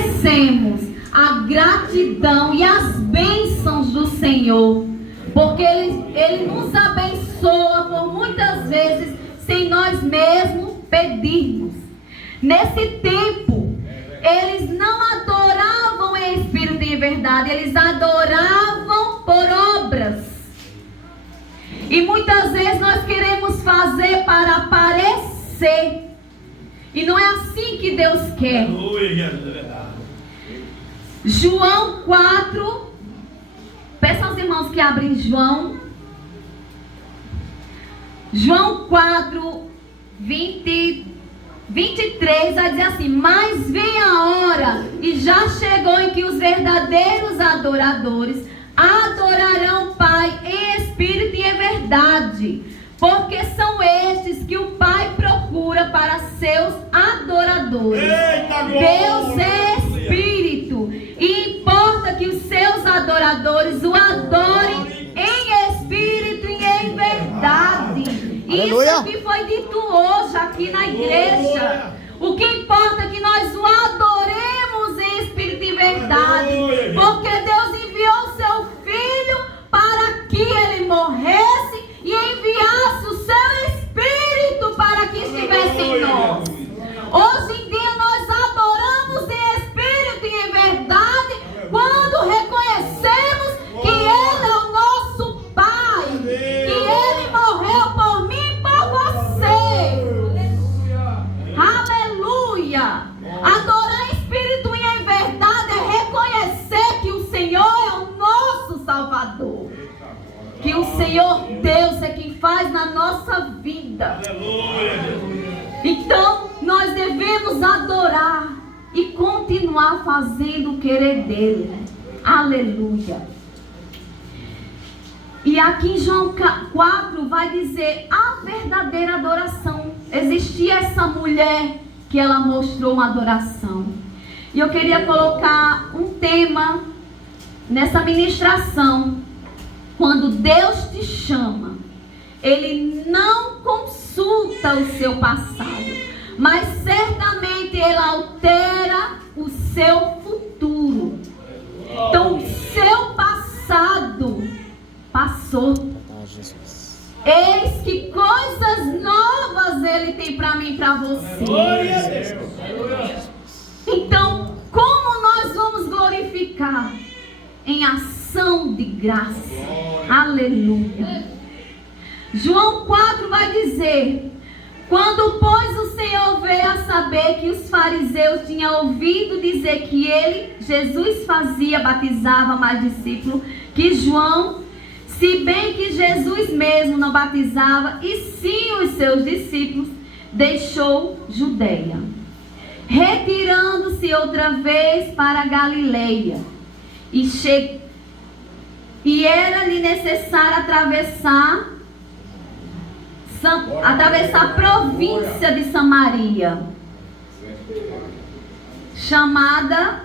expressemos a gratidão e as bênçãos do Senhor, porque Ele nos abençoa por muitas vezes sem nós mesmos pedirmos. Nesse tempo, eles não adoravam em espírito e em verdade, eles adoravam por obras. E muitas vezes nós queremos fazer para aparecer, e não é assim que Deus quer. João 4, peço aos irmãos que abrem João 4, 23, vai dizer assim: mas vem a hora, e já chegou, em que os verdadeiros adoradores adorarão o Pai em espírito e em verdade, porque são estes que o Pai procura para seus adoradores. Deus é espírito, e importa que os seus adoradores o adorem em espírito e em verdade. Isso aqui foi dito hoje aqui na igreja. O que importa é que nós o adoremos em espírito e verdade, porque Deus enviou seu Filho para que ele morresse e enviasse o seu Espírito para que estivesse em nós. Hoje em dia nós adoramos em espírito e em verdade quando reconhecemos que Ele é o nosso Pai, que Ele morreu por mim e por você. Aleluia! Adorar em espírito e em verdade é reconhecer que o Senhor é o nosso Salvador, que o Senhor Deus é quem faz na nossa vida. Então nós devemos adorar e continuar fazendo o querer dele. Aleluia. E aqui em João 4 vai dizer a verdadeira adoração. Existia essa mulher que ela mostrou uma adoração. E eu queria colocar um tema nessa ministração. Quando Deus te chama, Ele não consulta o seu passado, mas certamente Ele altera o seu futuro. Então o seu passado passou. Eis que coisas novas Ele tem para mim e para você. Então, como nós vamos glorificar? Em ação de graça. Aleluia. João 4 vai dizer: quando, pois, o Senhor veio a saber que os fariseus tinham ouvido dizer que ele, Jesus, batizava mais discípulos que João, se bem que Jesus mesmo não batizava, e sim os seus discípulos, deixou Judeia, retirando-se outra vez para Galileia. E era-lhe necessário atravessar a província de Samaria, chamada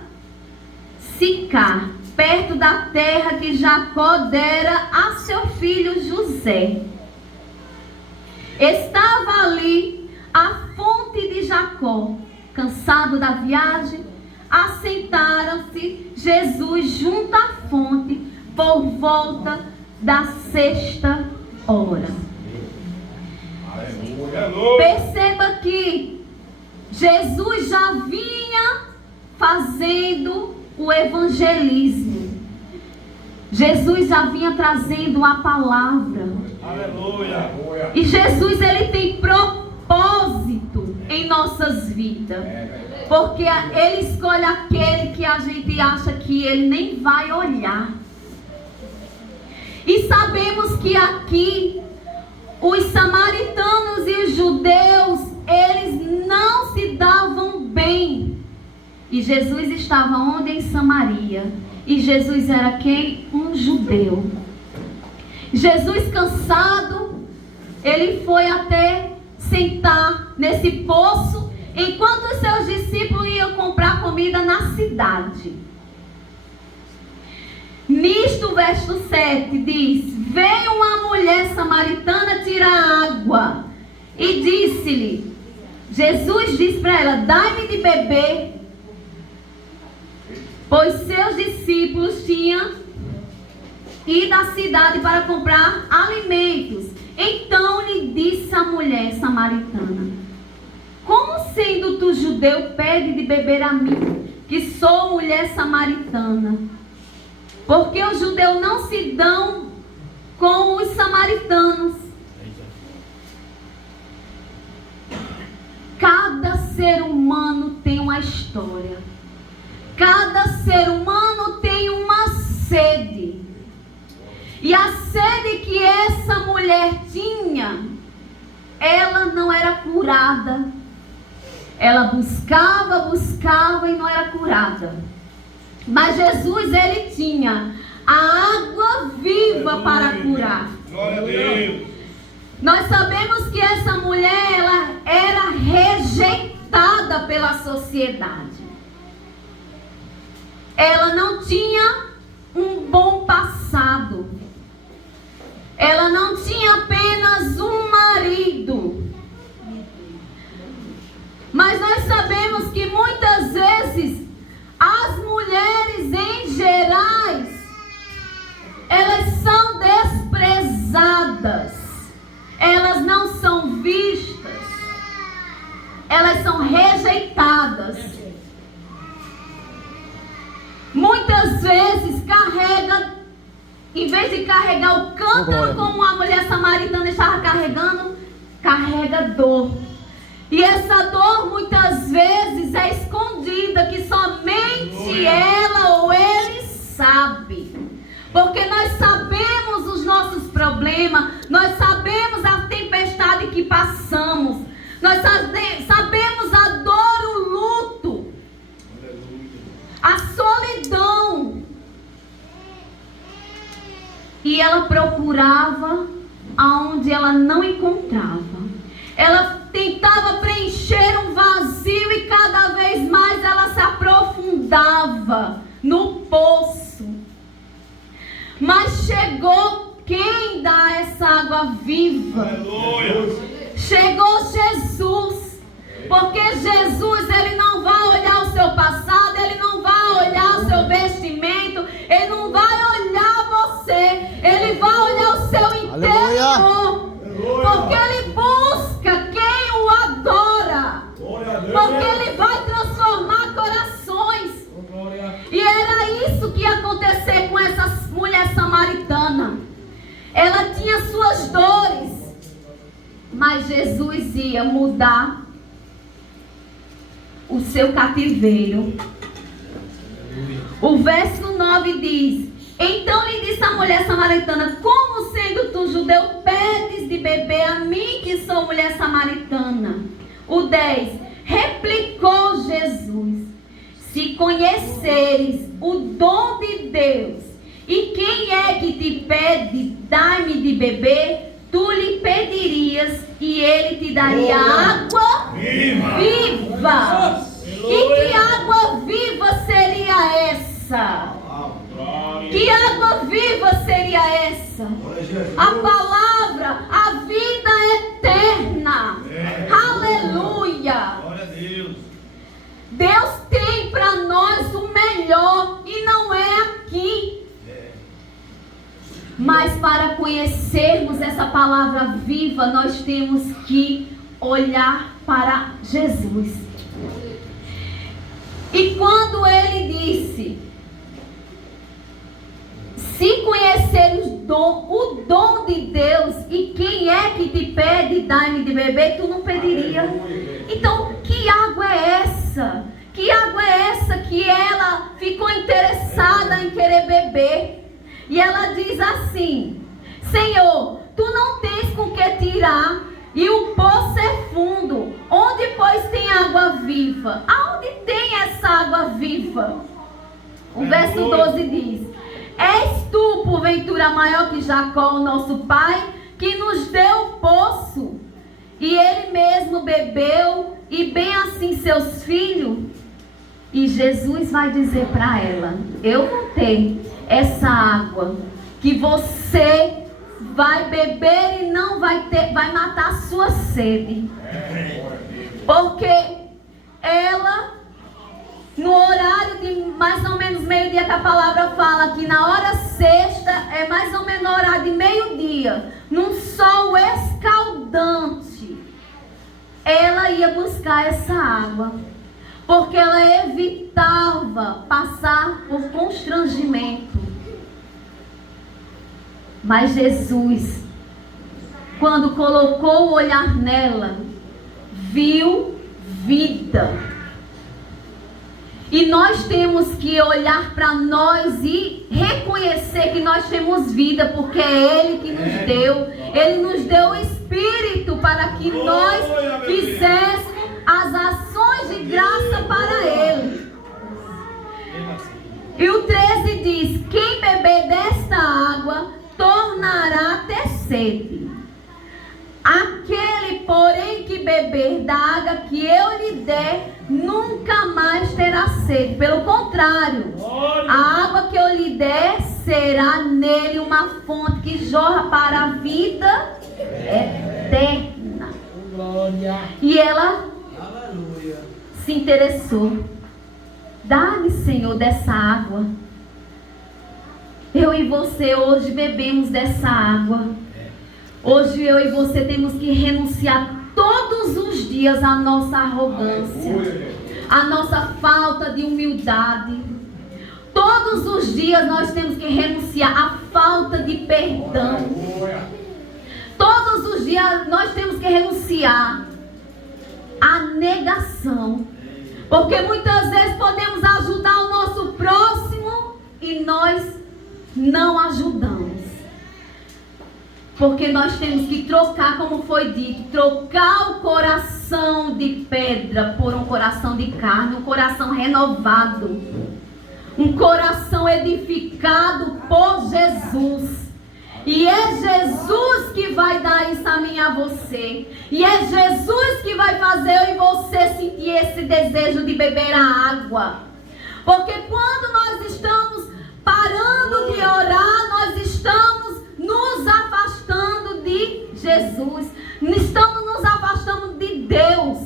Sicar, perto da terra que Jacó dera a seu filho José. Estava ali a fonte de Jacó. Cansado da viagem, assentaram-se Jesus junto à fonte por volta da 6ª hora. Perceba que Jesus já vinha fazendo o evangelismo. Jesus já vinha trazendo a palavra. Aleluia. E Jesus, ele tem propósito em nossas vidas, porque ele escolhe aquele que a gente acha que ele nem vai olhar. E sabemos que aqui os samaritanos e os judeus, eles não se davam bem. E Jesus estava onde? Em Samaria. E Jesus era quem? Um judeu. Jesus, cansado, ele foi até sentar nesse poço, enquanto os seus discípulos iam comprar comida na cidade. Nisto, o verso 7 diz: veio uma mulher samaritana tirar água, e disse-lhe, Jesus disse para ela: dai-me de beber. pois seus discípulos tinham ido à cidade para comprar alimentos. Então lhe disse a mulher samaritana: como sendo tu judeu, pede de beber a mim, que sou mulher samaritana? Porque os judeus não se dão com os samaritanos. Cada ser humano tem uma história. Cada ser humano tem uma sede. E a sede que essa mulher tinha, ela não era curada. Ela buscava e não era curada. Mas Jesus, ele tinha a água viva para curar. Glória a Deus. Nós sabemos que essa mulher, ela era rejeitada pela sociedade. Ela não tinha um bom passado. Ela não tinha apenas um marido. Mas nós sabemos que muitas vezes as mulheres em gerais, elas são desprezadas. Elas não são vistas. Elas são rejeitadas. Muitas vezes carrega, em vez de carregar o cântaro como a mulher samaritana estava carregando, carrega dor. E essa dor muitas vezes é escondida, que somente ela ou ele sabe. Porque nós sabemos os nossos problemas, nós sabemos a tempestade que passamos, nós sabemos a dor, o luto, a solidão. E ela procurava aonde ela não encontrava. Ela tentava preencher um vazio e cada vez mais ela se aprofundava no poço. Mas chegou quem dá essa água viva? Aleluia. Chegou Jesus. Porque Jesus, ele não vai olhar o seu passado, ele não vai olhar o seu vestimento, ele não vai olhar você, ele vai olhar o seu interior. Porque ele busca quem o adora. Porque ele vai transformar corações. E era isso que ia acontecer com essa mulher samaritana. Ela tinha suas dores, mas Jesus ia mudar o seu cativeiro. O verso 9 diz: então lhe disse a mulher samaritana: como sendo tu judeu, pedes de beber a mim, que sou mulher samaritana? O 10: replicou Jesus: se conheceres o dom de Deus, e quem é que te pede, dai-me de beber, tu lhe pedirias, e ele te daria água viva. E que água viva seria essa? Que água viva seria essa? A palavra, a vida eterna. Aleluia. Glória a Deus. Deus tem para nós o melhor e não é aqui. Mas para conhecermos essa palavra viva, nós temos que olhar para Jesus. E quando ele disse: se conheceres o dom de Deus, e quem é que te pede, dai-me de beber, tu não pediria. Então, que água é essa? Que água é essa que ela ficou interessada em querer beber? E ela diz assim: Senhor, tu não tens com que tirar, e o poço é fundo. Onde, pois, tem água viva? Aonde tem essa água viva? O verso 12 diz: és tu, porventura, maior que Jacó, o nosso pai, que nos deu o poço, e ele mesmo bebeu, e bem assim seus filhos? E Jesus vai dizer para ela: eu vou ter essa água que você vai beber e não vai ter, vai matar a sua sede. Porque ela, no horário de mais ou menos dia que a palavra fala que na hora sexta, é mais ou menos horário de meio-dia, num sol escaldante, ela ia buscar essa água, porque ela evitava passar por constrangimento. Mas Jesus, quando colocou o olhar nela, viu vida. E nós temos que olhar para nós e reconhecer que nós temos vida, porque é Ele que nos deu. Ele nos deu o Espírito para que nós fizéssemos as ações de graça para Ele. E o 13 diz: quem beber desta água tornará a ter sede. Aquele, porém, que beber da água que eu lhe der, nunca mais terá sede. Pelo contrário, a água que eu lhe der será nele uma fonte que jorra para a vida eterna. E ela se interessou. Dá-me, Senhor, dessa água. Eu e você hoje bebemos dessa água. Hoje eu e você temos que renunciar todos os dias à nossa arrogância, à nossa falta de humildade. Todos os dias nós temos que renunciar à falta de perdão. Todos os dias nós temos que renunciar à negação. Porque muitas vezes podemos ajudar o nosso próximo e nós não ajudamos. Porque nós temos que trocar, como foi dito, trocar o coração de pedra por um coração de carne, um coração renovado, um coração edificado por Jesus. E é Jesus que vai dar isso a mim e a você. E é Jesus que vai fazer eu e você sentir esse desejo de beber a água. Porque quando nós estamos parando de orar, nós estamos nos afastando de Jesus. Estamos nos afastando de Deus.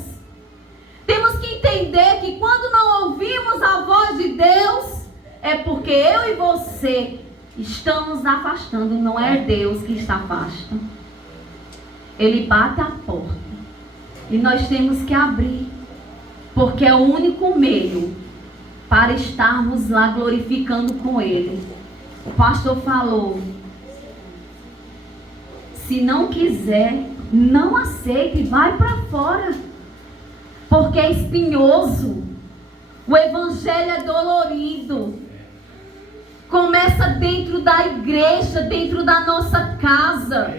Temos que entender que quando não ouvimos a voz de Deus, é porque eu e você estamos afastando. Não é Deus que está afastando. Ele bate a porta e nós temos que abrir, porque é o único meio para estarmos lá glorificando com Ele. O pastor falou: se não quiser, não aceite, vai para fora, porque é espinhoso. O evangelho é dolorido. Começa dentro da igreja, dentro da nossa casa,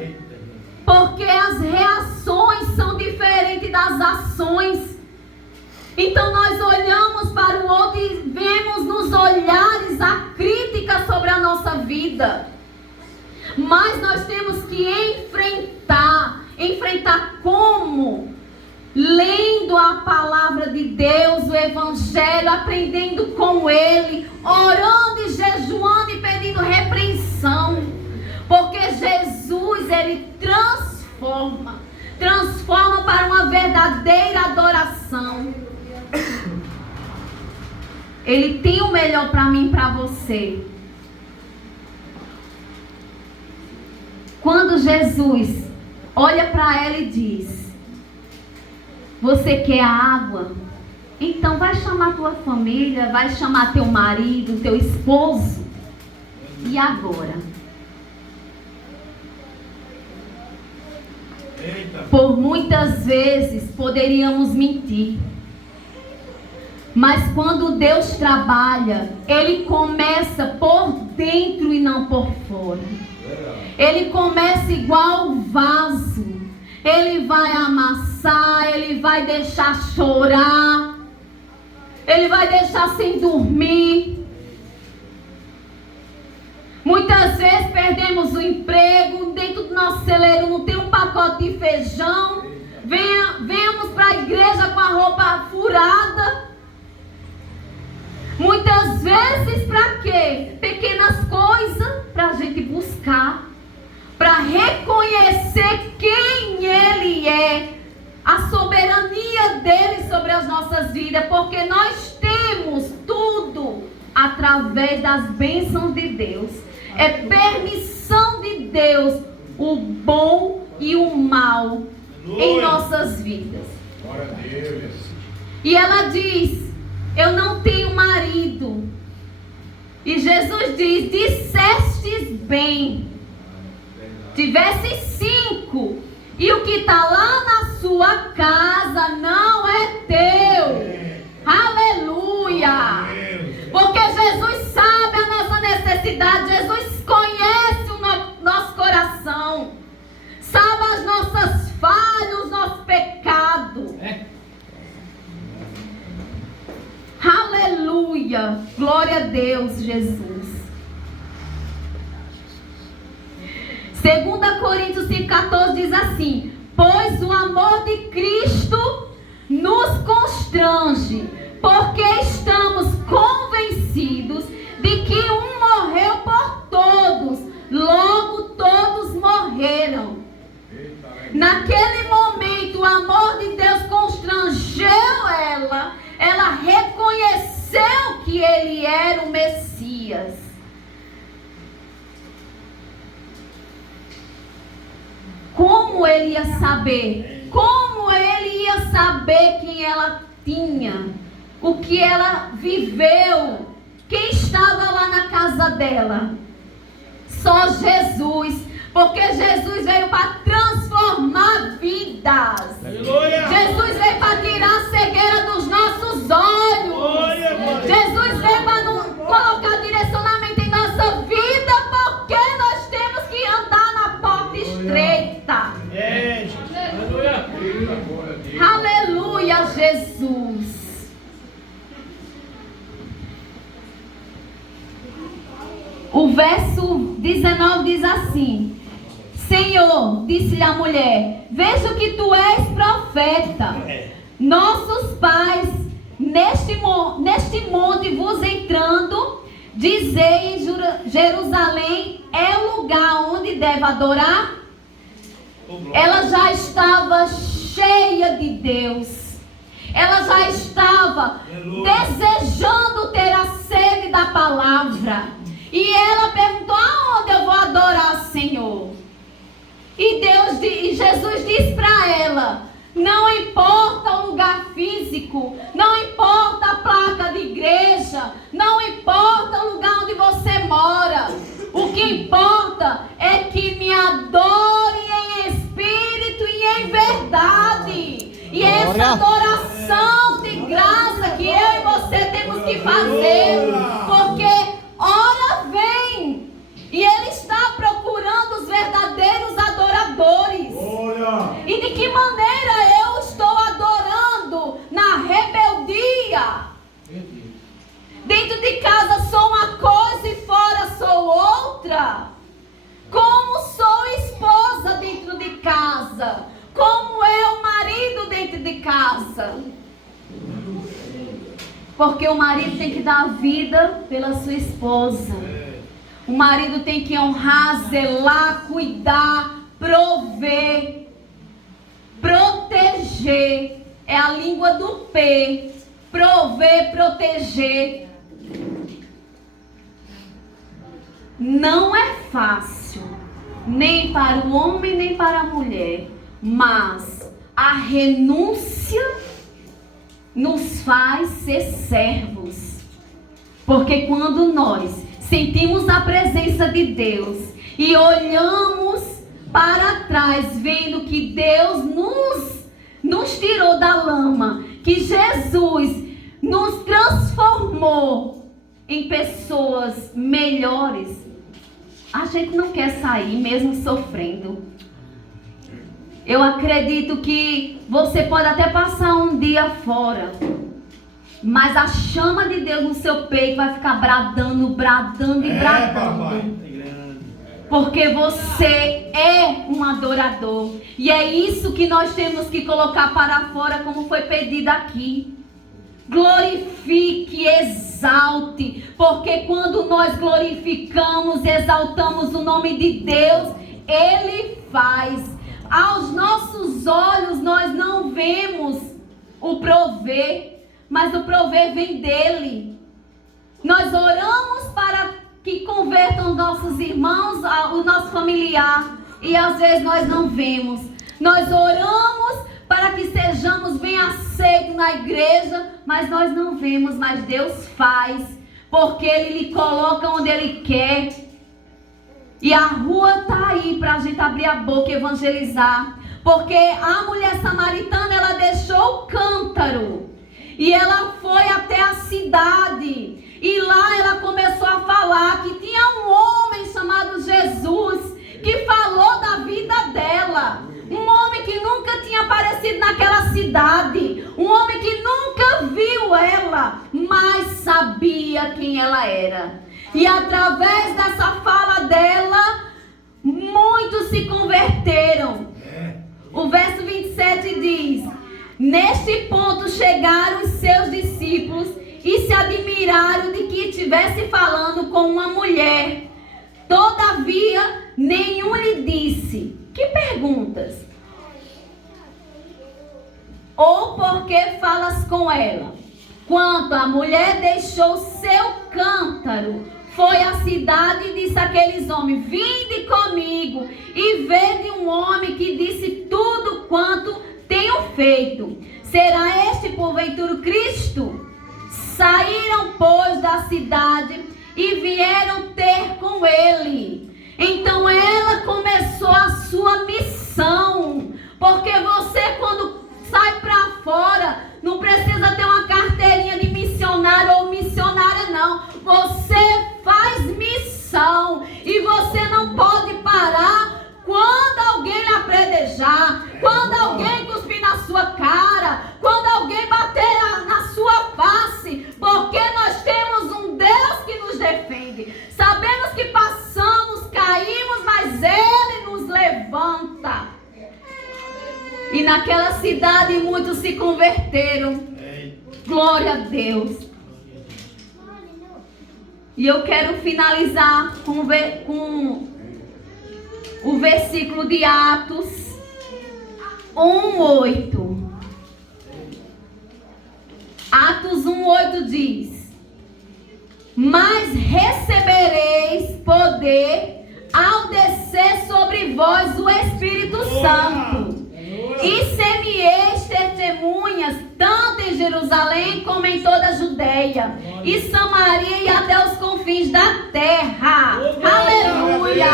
porque as reações são diferentes das ações. Então nós olhamos para o outro e vemos nos olhares a crítica sobre a nossa vida. Mas nós temos que enfrentar como? Lendo a palavra de Deus, o evangelho, aprendendo com Ele, orando e jejuando e pedindo repreensão. Porque Jesus, Ele transforma para uma verdadeira adoração. Ele tem o melhor para mim e para você. Quando Jesus olha para ela e diz: você quer água? Então vai chamar tua família, vai chamar teu marido, teu esposo. E agora? Por muitas vezes poderíamos mentir. Mas quando Deus trabalha, Ele começa por dentro e não por fora. Ele começa igual o vaso. Ele vai amassar, Ele vai deixar chorar, Ele vai deixar sem dormir. Muitas vezes perdemos o emprego, dentro do nosso celeiro não tem um pacote de feijão. Venhamos para a igreja com a roupa furada. Muitas vezes para quê? Pequenas coisas para a gente buscar, para reconhecer quem Ele é, a soberania dEle sobre as nossas vidas, porque nós temos tudo através das bênçãos de Deus. É permissão de Deus o bom e o mal em nossas vidas. Glória a Deus. E ela diz: eu não tenho marido. E Jesus diz: dissestes bem. Tivesse 5, e o que está lá na sua casa não é teu. Aleluia! Porque Jesus sabe a nossa necessidade. Jesus conhece o nosso coração, sabe as nossas falhas, os nossos pecados. Aleluia! Glória a Deus, Jesus. 2 Coríntios 5,14 diz assim: pois o amor de Cristo nos constrange, porque estamos convencidos de que um morreu por todos, logo todos morreram. Naquele momento o amor de Deus constrangeu ela reconheceu que ele era o Messias. Como ele ia saber? Como ele ia saber quem ela tinha? O que ela viveu? Quem estava lá na casa dela? Só Jesus. Porque Jesus veio para transformar vidas. Aleluia. Jesus veio para tirar a cegueira dos nossos olhos. Glória, glória. Jesus veio para colocar direcionamento em nossa vida, porque nós temos que andar na porta estreita. É, Jesus. Aleluia. Aleluia, Jesus. O verso 19 diz assim: Senhor, disse-lhe a mulher, vejo que tu és profeta. Nossos pais, neste monte vos entrando, dizei em Jerusalém é o lugar onde deve adorar. Ela já estava cheia de Deus. Ela já estava desejando ter a sede da palavra. E ela perguntou: aonde eu vou adorar, Senhor? E Jesus disse para ela: não importa o lugar físico, não importa a placa de igreja, não importa o lugar onde você mora. O que importa é que me adore em espírito e em verdade. E essa adoração de graça que eu e você temos que fazer, porque hora vem e Ele está procurando os verdadeiros adoradores. E de que maneira eu estou adorando? Na rebeldia. Dentro de casa sou uma coisa e fora sou outra. Como sou esposa dentro de casa? Como é o marido dentro de casa? Porque o marido tem que dar a vida pela sua esposa. O marido tem que honrar, zelar, cuidar, prover, proteger. É a língua do P. Prover, proteger. Não é fácil, nem para o homem, nem para a mulher. Mas a renúncia nos faz ser servos. Porque quando nós sentimos a presença de Deus e olhamos para trás, vendo que Deus nos tirou da lama, que Jesus nos transformou em pessoas melhores, a gente não quer sair mesmo sofrendo. Eu acredito que você pode até passar um dia fora, mas a chama de Deus no seu peito vai ficar bradando e bradando. Porque você é um adorador. E é isso que nós temos que colocar para fora, como foi pedido aqui. Glorifique, exalte. Porque quando nós glorificamos, exaltamos o nome de Deus, Ele faz. Aos nossos olhos nós não vemos o prover, mas o prover vem dele. Nós oramos para que convertam nossos irmãos, o nosso familiar, e às vezes nós não vemos. Nós oramos para que sejamos bem aceitos na igreja, mas nós não vemos, mas Deus faz, porque Ele lhe coloca onde Ele quer. E a rua está aí para a gente abrir a boca e evangelizar, porque a mulher samaritana, ela deixou o cântaro e ela foi até a cidade, e lá ela começou a falar que tinha um homem chamado Jesus, que falou da vida dela. Um homem que nunca tinha aparecido naquela cidade. Um homem que nunca viu ela, mas sabia quem ela era. E através dessa fala dela, muitos se converteram. O verso 27 diz: neste ponto chegaram os seus discípulos e se admiraram de que estivesse falando com uma mulher. Todavia, nenhum lhe disse: que perguntas? Ou por que falas com ela? Quando a mulher deixou seu cântaro, foi à cidade e disse àqueles homens: vinde comigo e vede um homem que disse tudo quanto tenho feito. Será este porventura o Cristo? Saíram, pois, da cidade e vieram ter com ele. Então ela começou a sua missão. Porque você, quando sai para fora, não precisa ter uma carteirinha de missionário ou missionária, não. Você faz missão. E você não pode parar quando alguém lhe apredejar, quando alguém cuspir na sua cara, quando alguém bater na sua face. Porque nós temos um Deus que nos defende. Sabemos que passamos, caímos, mas Ele nos levanta. E naquela cidade muitos se converteram. Glória a Deus. E eu quero finalizar com o versículo de Atos 1:8. Atos 1:8 diz: mas recebereis poder ao descer sobre vós o Espírito Santo. E semeis testemunhas, tanto em Jerusalém como em toda a Judeia e Samaria e até os confins da terra. Aleluia!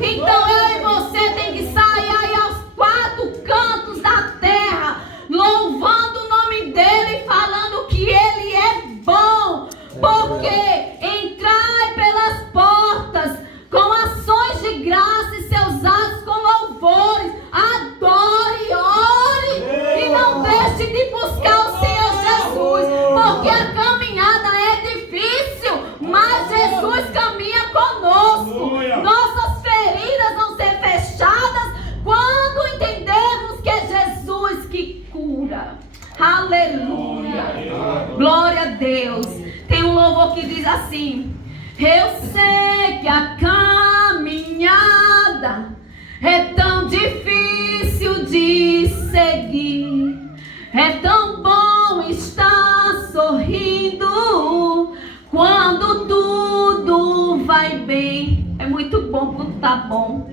Então eu e você tem que sair aí aos quatro cantos da terra, louvando o nome dele e falando que ele é bom. Porque entrai pelas portas com ações de graça e seus atos com louvores. Adore, ore e não deixe de buscar o Senhor Jesus, porque a caminhada é difícil, mas Jesus caminha conosco. Nossas feridas vão ser fechadas quando entendermos que é Jesus que cura. Aleluia! Glória a Deus. Tem um louvor que diz assim: eu sei que a caminhada é tão difícil de seguir, é tão bom estar sorrindo quando tudo vai bem. É muito bom quando tá bom.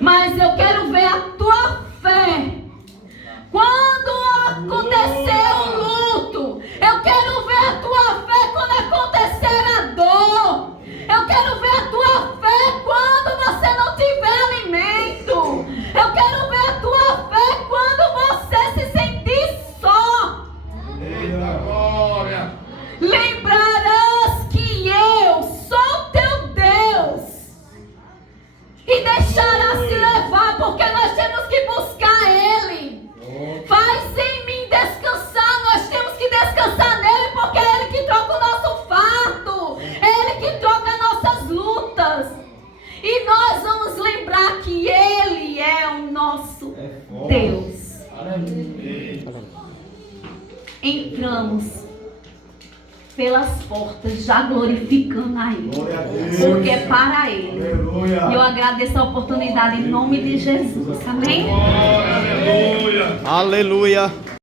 Mas eu quero ver a tua fé quando acontecer o luto. Eu quero ver a tua fé quando acontecer a dor. Eu quero ver a tua fé quando você não tiver alimento. Eu quero ver a tua fé quando você se sentir só. Eita glória! Lembrarás que eu sou teu Deus e deixarás se levar, porque nós temos que buscar Ele. Faz em mim descansar. Nós temos que descansar nele, porque é Ele que troca o nosso fardo, é Ele que troca nossas lutas. E nós vamos lembrar que Ele é o nosso Deus. Entramos pelas portas, já glorificando a Ele, porque é para Ele. E eu agradeço a oportunidade em nome de Jesus. Amém? Aleluia! Aleluia.